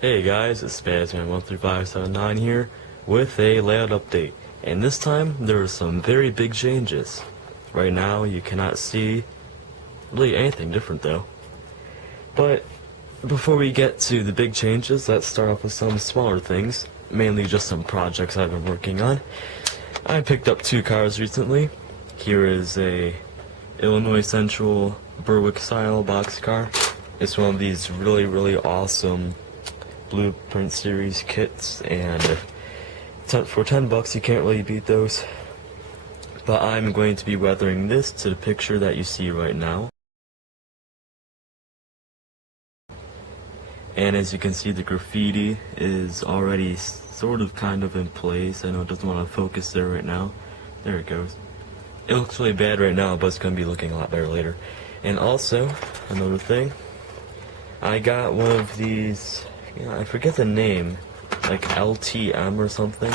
Hey guys, it's Spazman13579 here with a layout update, and this time there are some very big changes. Right now you cannot see really anything different though. But before we get to the big changes, let's start off with some smaller things, mainly just some projects I've been working on. I picked up 2 cars recently. Here is a Illinois Central Berwick style boxcar. It's one of these really awesome Blueprint series kits, and for $10 you can't really beat those. But I'm going to be weathering this to the picture that you see right now. And as you can see, the graffiti is already sort of kind of in place. I know it doesn't want to focus there right now. There it goes. It looks really bad right now, but it's going to be looking a lot better later. And also, another thing, I got one of these, I forget the name, like LTM or something,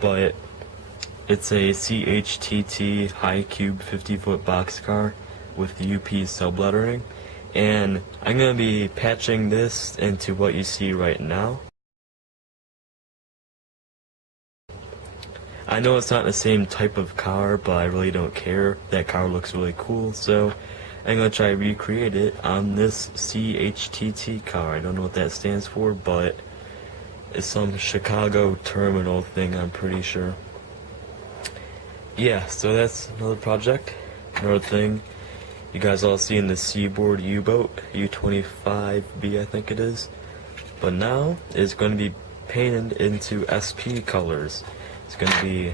but it's a CHTT high cube 50-foot boxcar with the UP sublettering, and I'm going to be patching this into what you see right now. I know it's not the same type of car, but I really don't care. That car looks really cool, so I'm going to try to recreate it on this CHTT car. I don't know what that stands for, but it's some Chicago terminal thing, I'm pretty sure. Yeah, so that's another project. Another thing, you guys all seen the Seaboard U-boat, U-25B I think it is. But now it's going to be painted into SP colors. It's going to be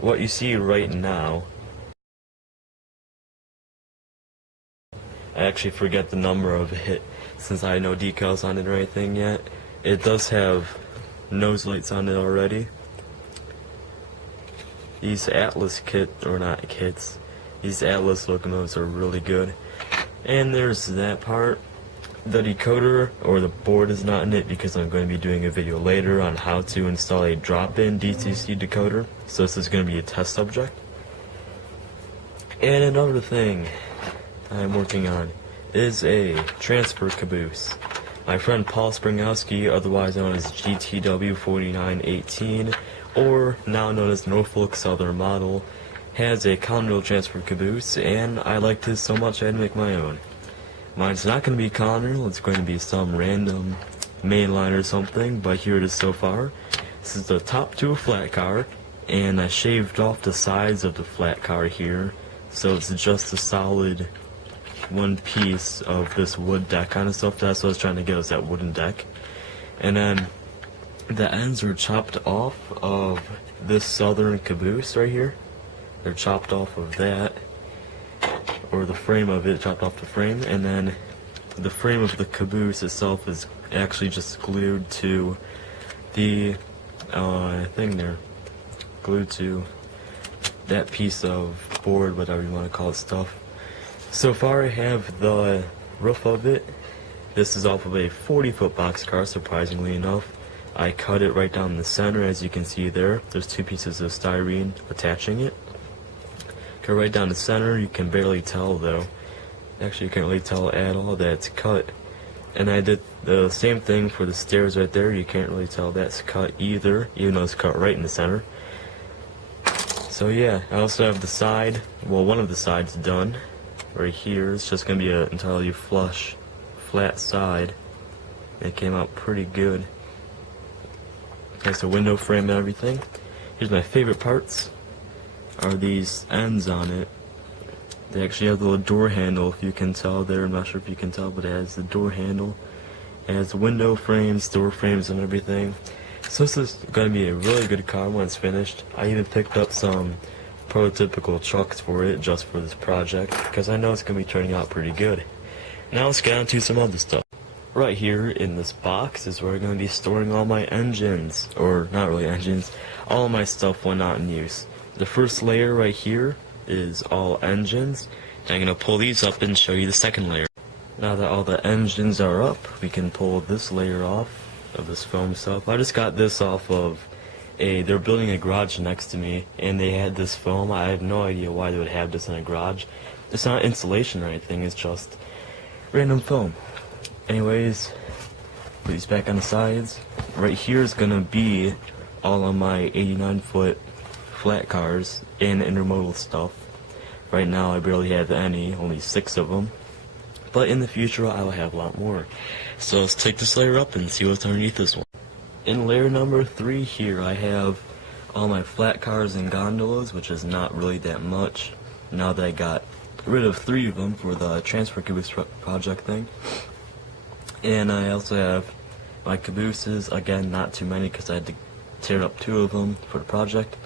what you see right now. I actually forget the number of it since I have no decals on it or anything yet. It does have nose lights on it already. These Atlas these Atlas locomotives are really good. And there's that part. The decoder or the board is not in it because I'm going to be doing a video later on how to install a drop-in DCC decoder. So this is going to be a test subject. And another thing I'm working on is a transfer caboose. My friend Paul Springowski, otherwise known as GTW4918, or now known as Norfolk Southern Model, has a Conrail transfer caboose, and I liked his so much I had to make my own. Mine's not going to be Conrail, it's going to be some random mainline or something, but here it is so far. This is the top to a flat car, and I shaved off the sides of the flat car here, so it's just a solid one piece of this wood deck kind of stuff. That's what I was trying to get, was that wooden deck. And then the ends are chopped off of this southern caboose right here. They're chopped off of that, or the frame of it, chopped off the frame, and then the frame of the caboose itself is actually just glued to the thing there, glued to that piece of board, whatever you want to call it, stuff. So far I have the roof of it. This is off of a 40-foot boxcar, surprisingly enough. I cut it right down the center, as you can see there. There's 2 pieces of styrene attaching it. Cut right down the center. You can barely tell though. Actually, you can't really tell at all that it's cut. And I did the same thing for the stairs right there. You can't really tell that's cut either, even though it's cut right in the center. So yeah, I also have the side, well, one of the sides done. Right here, it's just going to be an entirely flush, flat side. It came out pretty good. Has a window frame and everything. Here's my favorite parts, are these ends on it. They actually have the little door handle, if you can tell there. I'm not sure if you can tell, but it has the door handle. It has window frames, door frames, and everything. So this is going to be a really good car when it's finished. I even picked up some prototypical trucks for it, just for this project, because I know it's going to be turning out pretty good. Now let's get on to some other stuff. Right here in this box is where I'm going to be storing all my engines, or not really engines, all of my stuff when not in use. The first layer right here is all engines, and I'm going to pull these up and show you the second layer. Now that all the engines are up, we can pull this layer off of this foam stuff. I just got this off of they're building a garage next to me, and they had this foam. I have no idea why they would have this in a garage. It's not insulation or anything, it's just random foam. anyways, put these back on the sides. Right here is gonna be all of my 89-foot flat cars and intermodal stuff. Right now I barely have any, only 6 of them. But in the future I will have a lot more. So let's take this layer up and see what's underneath this one. In layer number 3 here I have all my flat cars and gondolas, which is not really that much now that I got rid of 3 of them for the transfer caboose project thing. And I also have my cabooses, again not too many because I had to tear up 2 of them for the project.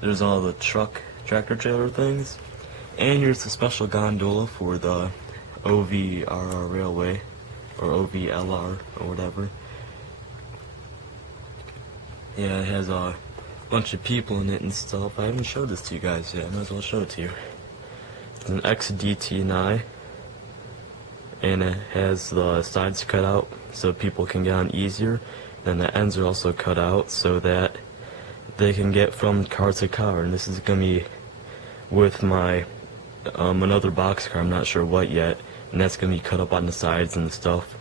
There's all the tractor trailer things. And here's the special gondola for the OVRR railway, or OVLR, or whatever. Yeah, it has a bunch of people in it and stuff. I haven't showed this to you guys yet, I might as well show it to you. It's an XDT9, and it has the sides cut out so people can get on easier. Then the ends are also cut out so that they can get from car to car. And this is gonna be with my another boxcar, I'm not sure what yet, and that's gonna be cut up on the sides and stuff.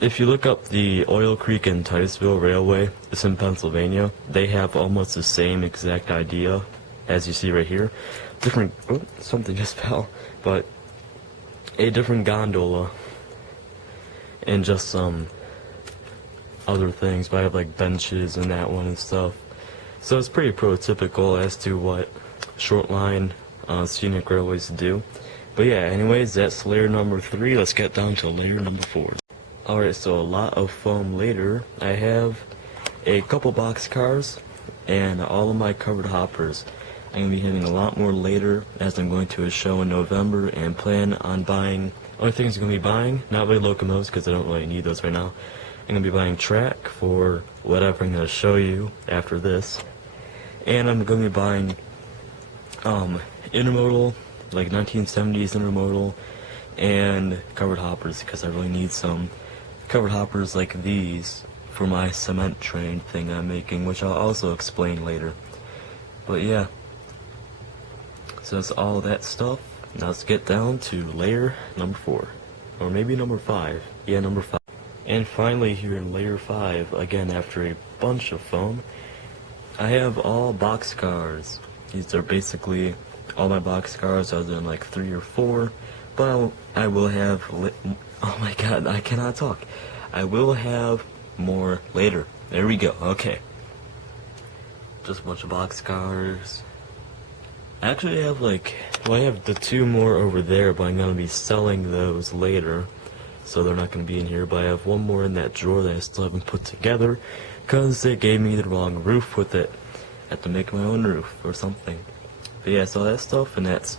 If you look up the Oil Creek and Titusville Railway, it's in Pennsylvania, they have almost the same exact idea as you see right here. Different, oh, something just fell, but a different gondola and just some other things, but I have like benches and that one and stuff. So it's pretty prototypical as to what short line scenic railways do. But yeah, anyways, that's layer number 3. Let's get down to layer number 4. Alright, so a lot of foam later. I have a couple box cars and all of my covered hoppers. I'm going to be having a lot more later as I'm going to a show in November and plan on buying, only things I'm going to be buying, not really locomotives because I don't really need those right now. I'm going to be buying track for whatever I'm going to show you after this. And I'm going to be buying intermodal, like 1970s intermodal, and covered hoppers because I really need some covered hoppers like these for my cement train thing I'm making, which I'll also explain later. But yeah, so that's all that stuff. Now let's get down to layer number 4, or maybe number 5. Yeah, number 5. And finally here in layer 5, again after a bunch of foam, I have all boxcars. These are basically all my boxcars other than like 3 or 4, but I will have, oh my god, I cannot talk. I will have more later. There we go, okay. Just a bunch of boxcars. Actually I have like, well I have the 2 more over there, but I'm going to be selling those later. So they're not going to be in here, but I have 1 more in that drawer that I still haven't put together because they gave me the wrong roof with it. I had to make my own roof or something. But yeah, so that stuff, and that's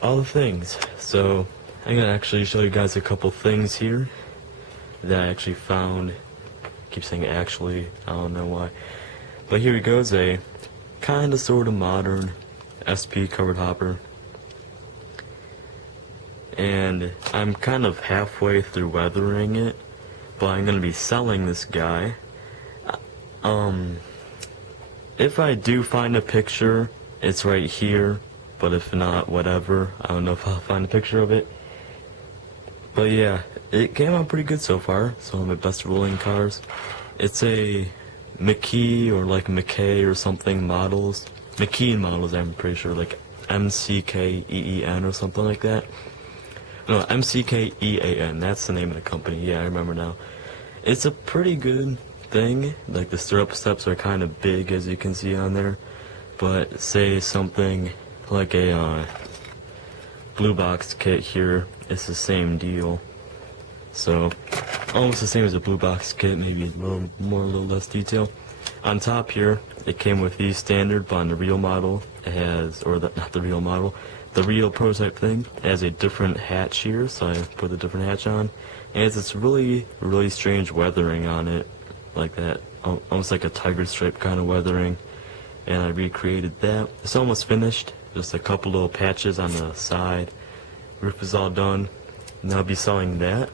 all the things. So I'm going to actually show you guys a couple things here that I actually found. I keep saying actually, I don't know why. But here it goes, a kind of sort of modern SP covered hopper. And I'm kind of halfway through weathering it, but I'm going to be selling this guy. If I do find a picture, it's right here, but if not, whatever. I don't know if I'll find a picture of it. But yeah, it came out pretty good so far. Some of my best rolling cars. It's a McKee or like McKay or something models. McKean models, I'm pretty sure, like MCKEEN or something like that. No, MCKEAN, that's the name of the company. Yeah, I remember now. It's a pretty good thing. Like the stirrup steps are kind of big, as you can see on there. But say something like a blue box kit here, it's the same deal. So almost the same as a blue box kit, maybe a little more, a little less detail. On top here, it came with these standard, but on the real model, it has, or the, not the real model, the real prototype thing has a different hatch here, so I put a different hatch on. And it's this really, really strange weathering on it, like that, almost like a tiger stripe kind of weathering. And I recreated that. It's almost finished, just a couple little patches on the side. Roof is all done, and I'll be selling that.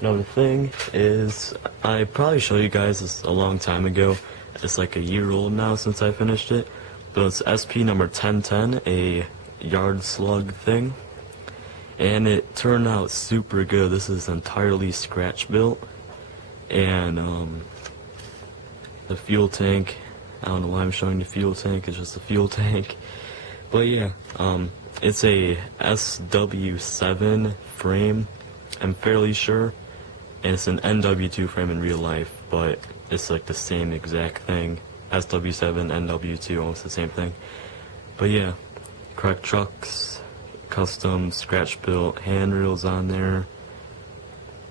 Another thing is, I probably showed you guys this a long time ago. It's like a year old now since I finished it. But it's SP number 1010, a yard slug thing. and it turned out super good. This is entirely scratch built, and the fuel tank, I don't know why I'm showing the fuel tank, it's just a fuel tank. But yeah, it's a SW7 frame, I'm fairly sure, and it's an NW2 frame in real life, but it's like the same exact thing. SW7, NW2, almost the same thing. But yeah, correct trucks, custom scratch built handrails on there.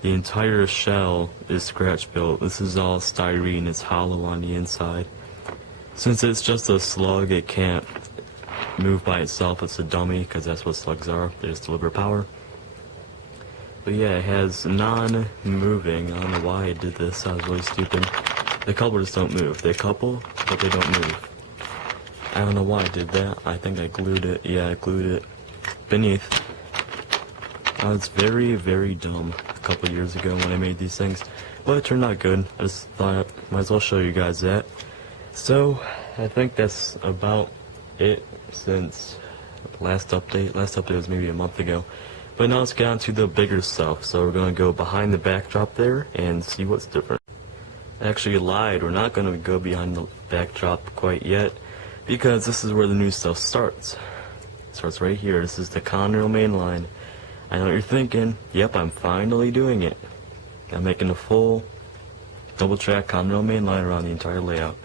The entire shell is scratch built. This is all styrene, it's hollow on the inside. Since it's just a slug, it can't move by itself. It's a dummy, because that's what slugs are. They just deliver power. But yeah, it has non-moving. I don't know why I did this. I was really stupid. The couplers don't move. They couple, but they don't move. I don't know why I did that. I think I glued it. Yeah, I glued it beneath. It's very, very dumb a couple years ago when I made these things. But it turned out good. I just thought I might as well show you guys that. So, I think that's about it since last update. Last update was maybe a month ago. But now let's get on to the bigger stuff. So we're going to go behind the backdrop there and see what's different. I actually lied. We're not going to go behind the backdrop quite yet, because this is where the new stuff starts. It starts right here. This is the Conrail mainline. I know what you're thinking. Yep, I'm finally doing it. I'm making a full double track Conrail mainline around the entire layout.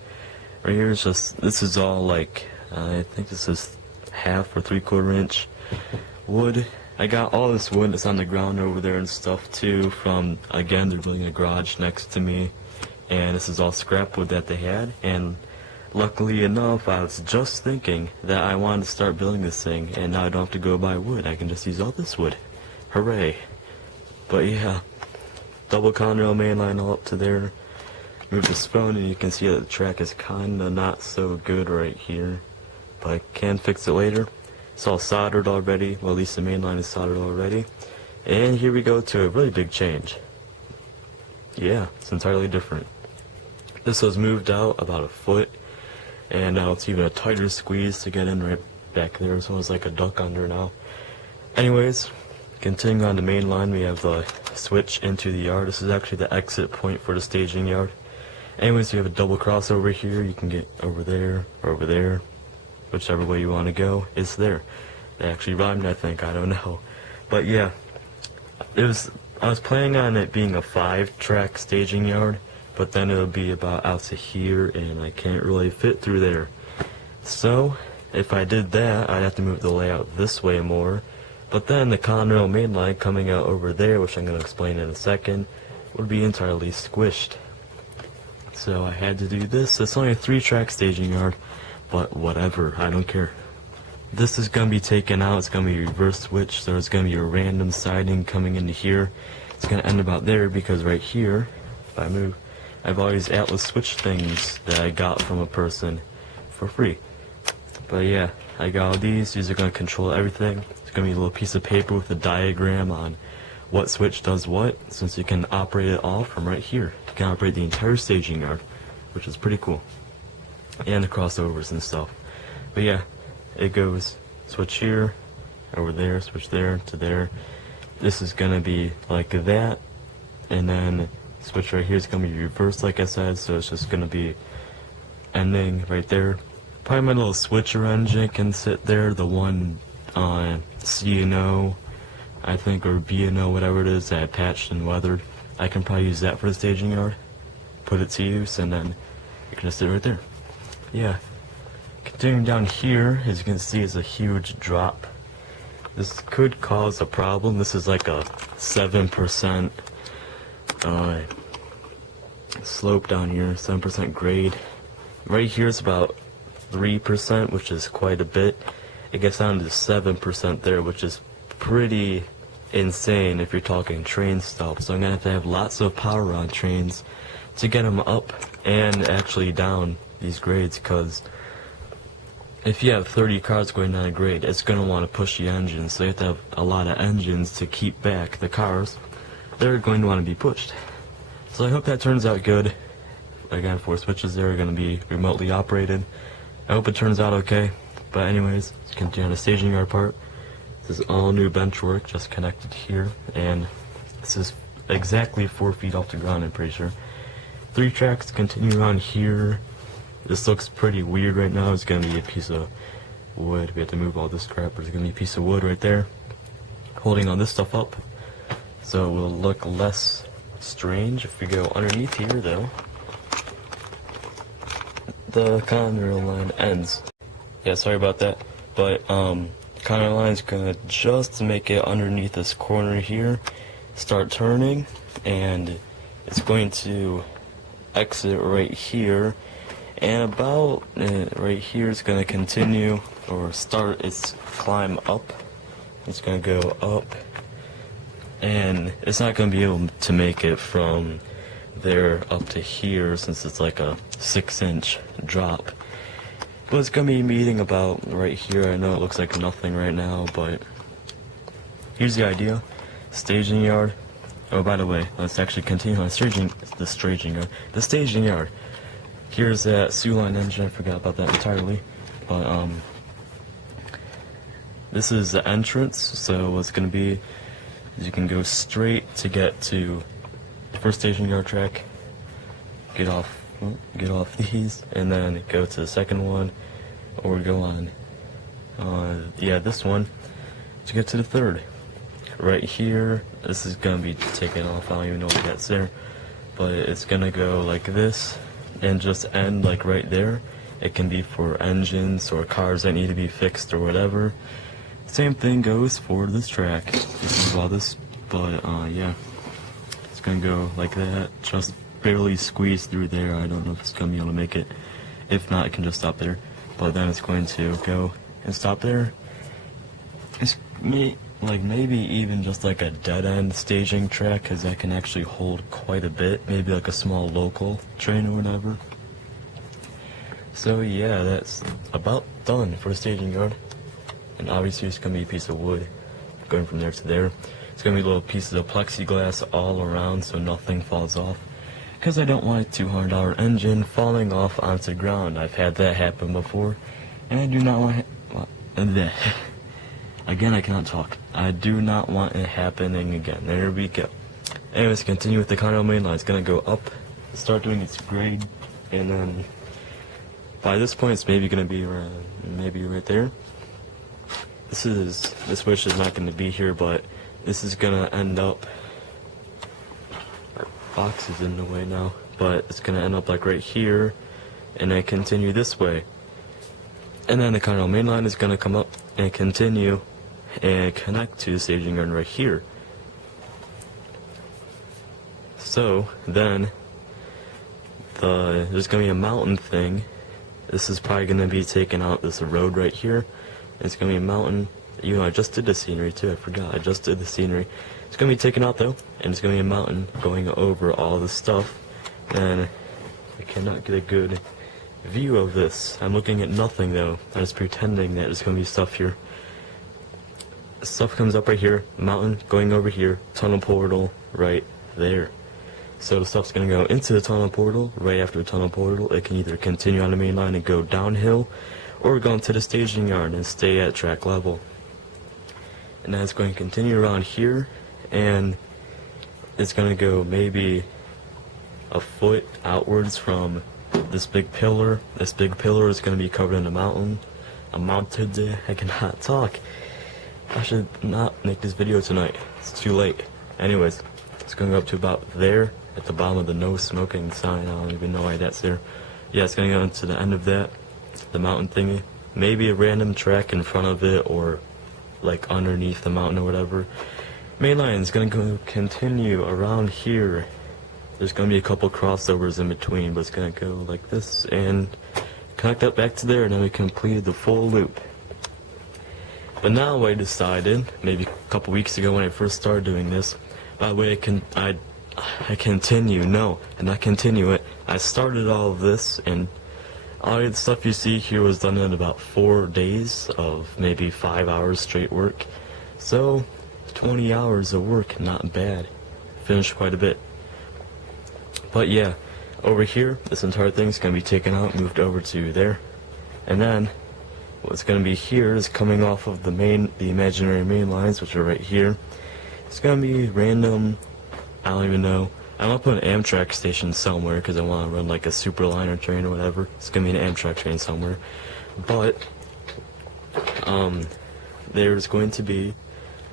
Right here is just, this is all like, I think this is 1/2 or 3/4 inch wood. I got all this wood that's on the ground over there and stuff too from, again, they're building a garage next to me. And this is all scrap wood that they had. And luckily enough, I was just thinking that I wanted to start building this thing, and now I don't have to go buy wood. I can just use all this wood. Hooray. But yeah, double Conrail mainline all up to there. Move this phone and you can see that the track is kinda not so good right here, but I can fix it later. It's all soldered already, well, at least the main line is soldered already. And here we go to a really big change. Yeah, it's entirely different. This was moved out about 1 foot, and now it's even a tighter squeeze to get in right back there, so it's like a duck under now. Anyways, continuing on the main line, we have the switch into the yard. This is actually the exit point for the staging yard. Anyways, you have a double crossover here. You can get over there, or over there, whichever way you want to go. It's there. They actually rhymed, I think. I don't know. But yeah, I was planning on it being a 5-track staging yard, but then it'll be about out to here, and I can't really fit through there. So, if I did that, I'd have to move the layout this way more. But then the Conrail mainline coming out over there, which I'm going to explain in a second, would be entirely squished. So I had to do this. It's only a 3-track staging yard, but whatever, I don't care. This is going to be taken out. It's going to be reverse switch, so there's going to be a random siding coming into here. It's going to end about there, because right here, if I move, I have all these Atlas switch things that I got from a person for free. But yeah, I got all these. These are going to control everything. It's going to be a little piece of paper with a diagram on what switch does what, since you can operate it all from right here. You can operate the entire staging yard, which is pretty cool. And the crossovers and stuff. But yeah, it goes switch here, over there, switch there, to there. This is going to be like that, and then switch right here is going to be reversed like I said, so it's just going to be ending right there. Probably my little switcher engine can sit there, the one on C&O, I think, or B&O, whatever it is, that I patched and weathered. I can probably use that for the staging yard, put it to use, and then you can just sit right there. Yeah. Continuing down here, as you can see, is a huge drop. This could cause a problem. This is like a 7% slope down here, 7% grade. Right here is about 3%, which is quite a bit. It gets down to 7% there, which is pretty insane if you're talking train stuff. So I'm going to have lots of power on trains to get them up and actually down these grades, because if you have 30 cars going down a grade, it's going to want to push the engines, so you have to have a lot of engines to keep back the cars. They're going to want to be pushed. So I hope that turns out good. Again, 4 switches there are going to be remotely operated. I hope it turns out okay. But anyways, let's continue on the staging yard part. This is all new bench work, just connected here, and this is exactly 4 feet off the ground, I'm pretty sure. 3 tracks continue on here. This looks pretty weird right now. It's gonna be a piece of wood. We have to move all this crap, but there's gonna be a piece of wood right there holding all this stuff up. So it will look less strange if we go underneath here, though. The Conrail line ends. Yeah, sorry about that. But Conrail line is gonna just make it underneath this corner here, start turning, and it's going to exit right here, and about right here it's gonna continue or start its climb up. It's gonna go up, and it's not gonna be able to make it from there up to here since it's like a 6-inch drop. But it's gonna be meeting about right here. I know it looks like nothing right now, but here's the idea. Staging yard. Oh, by the way, let's actually continue on the staging yard. Here's that Sioux line engine. I forgot about that entirely. But this is the entrance. So what's gonna be is you can go straight to get to the first staging yard track. Get off these, and then go to the second one, or go on this one to get to the third. Right here, this is gonna be taken off. I don't even know what that's there, but it's gonna go like this and just end like right there. It can be for engines or cars that need to be fixed or whatever. Same thing goes for this track. This is all this, but yeah, it's gonna go like that. Just barely squeeze through there. I don't know if it's gonna be able to make it. If not, it can just stop there. But then it's going to go and stop there. It's maybe even just like a dead-end staging track, because that can actually hold quite a bit. Maybe like a small local train or whatever. So yeah, that's about done for the staging yard. And obviously it's gonna be a piece of wood going from there to there. It's gonna be little pieces of plexiglass all around so nothing falls off, because I don't want a $200 engine falling off onto the ground. I've had that happen before, and I do not want it. Again, I cannot talk. I do not want it happening again. There we go. Anyways, continue with the Conrail main line. It's gonna go up, start doing its grade, and then by this point, it's maybe gonna be around, maybe right there. This wish is not gonna be here, but this is gonna end up. Box is in the way now, but it's gonna end up like right here, and then continue this way, and then the Conrail main line is gonna come up and continue and connect to the staging yard right here. So then there's gonna be a mountain thing. This is probably gonna be taking out this road right here. It's gonna be a mountain. You know, I just did the scenery too. I forgot. I just did the scenery. It's gonna be taken out though, and it's gonna be a mountain going over all this stuff, and I cannot get a good view of this. I'm looking at nothing though. I'm just pretending that there's gonna be stuff here. Stuff comes up right here, mountain going over here, tunnel portal right there. So the stuff's gonna go into the tunnel portal. Right after the tunnel portal, it can either continue on the main line and go downhill, or go into the staging yard and stay at track level. And then it's going to continue around here, and it's going to go maybe a foot outwards from this big pillar. This big pillar is going to be covered in a mountain. I cannot talk. I should not make this video tonight. It's too late. Anyways, it's going to go up to about there at the bottom of the no smoking sign. I don't even know why that's there. Yeah, it's going to go into the end of that, the mountain thingy. Maybe a random track in front of it, or like underneath the mountain or whatever. Main line is going to go continue around here. There's going to be a couple crossovers in between, but it's going to go like this and connect up back to there, and then we completed the full loop. But now I decided, maybe a couple weeks ago when I first started doing this, by the way, I continue it. I started all of this, and all the stuff you see here was done in about 4 days of maybe 5 hours straight work. So 20 hours of work, not bad. Finished quite a bit. But yeah, over here, this entire thing's gonna be taken out, moved over to there. And then what's going to be here is coming off of the imaginary main lines, which are right here. It's going to be random, I don't even know. I'm going to put an Amtrak station somewhere because I want to run like a superliner train or whatever. It's going to be an Amtrak train somewhere. But, there's going to be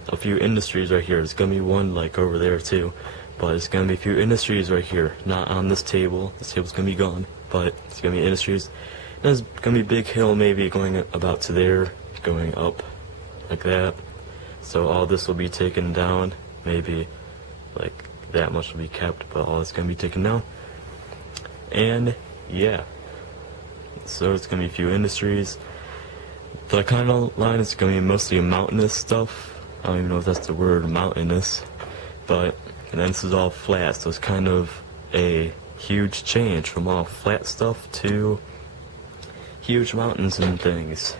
a few industries right here. There's going to be one like over there too. But there's going to be a few industries right here. Not on this table. This table's going to be gone. But it's going to be industries. There's going to be a big hill maybe going about to there. Going up like that. So all this will be taken down. Maybe like that much will be kept. But all this going to be taken down. And yeah. So it's going to be a few industries. The Conrail line is going to be mostly mountainous stuff. I don't even know if that's the word, mountainous. But, and then this is all flat, so it's kind of a huge change from all flat stuff to huge mountains and things.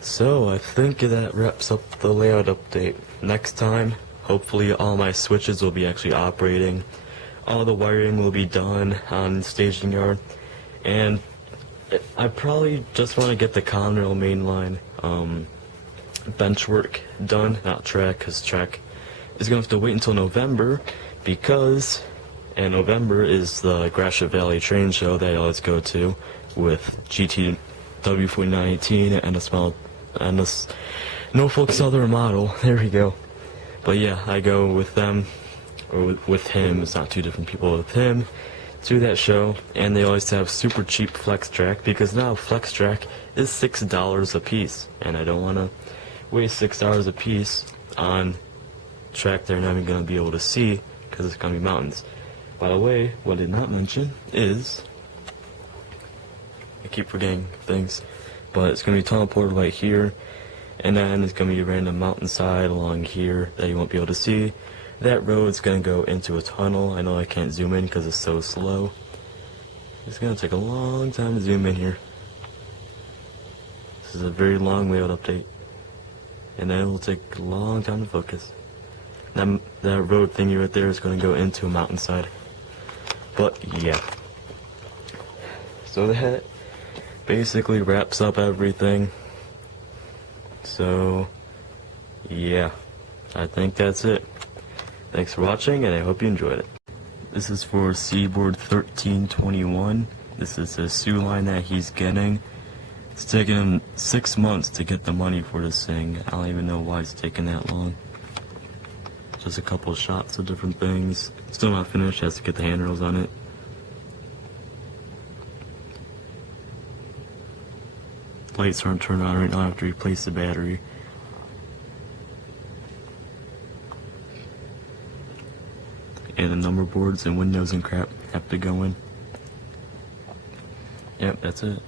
So, I think that wraps up the layout update. Next time, hopefully all my switches will be actually operating. All the wiring will be done on the staging yard. And I probably just want to get the Conrail mainline bench work done, not track, because track is going to have to wait until November, because in November is the Gratiot Valley train show that I always go to with GTW 4918 and a Norfolk Southern model. There we go. But yeah, I go with them, or with him, it's not two different people, with him, to that show, and they always have super cheap flex track, because now flex track is $6 a piece, and I don't want to waste $6 a piece on track they're not even going to be able to see, because it's going to be mountains. By the way, what I did not mention is, I keep forgetting things, but it's going to be tunnel ported right here, and then it's going to be a random mountainside along here that you won't be able to see. That road's going to go into a tunnel. I know I can't zoom in because it's so slow. It's going to take a long time to zoom in here. This is a very long layout update. And then it will take a long time to focus. That road thingy right there is going to go into a mountainside. But yeah. So that basically wraps up everything. So yeah, I think that's it. Thanks for watching, and I hope you enjoyed it. This is for Seaboard 1321. This is a Sioux line that he's getting. It's taken him 6 months to get the money for this thing. I don't even know why it's taking that long. Just a couple of shots of different things. Still not finished, has to get the handrails on it. Lights aren't turned on right now, I have to replace the battery. And the number boards and windows and crap have to go in. Yep, that's it.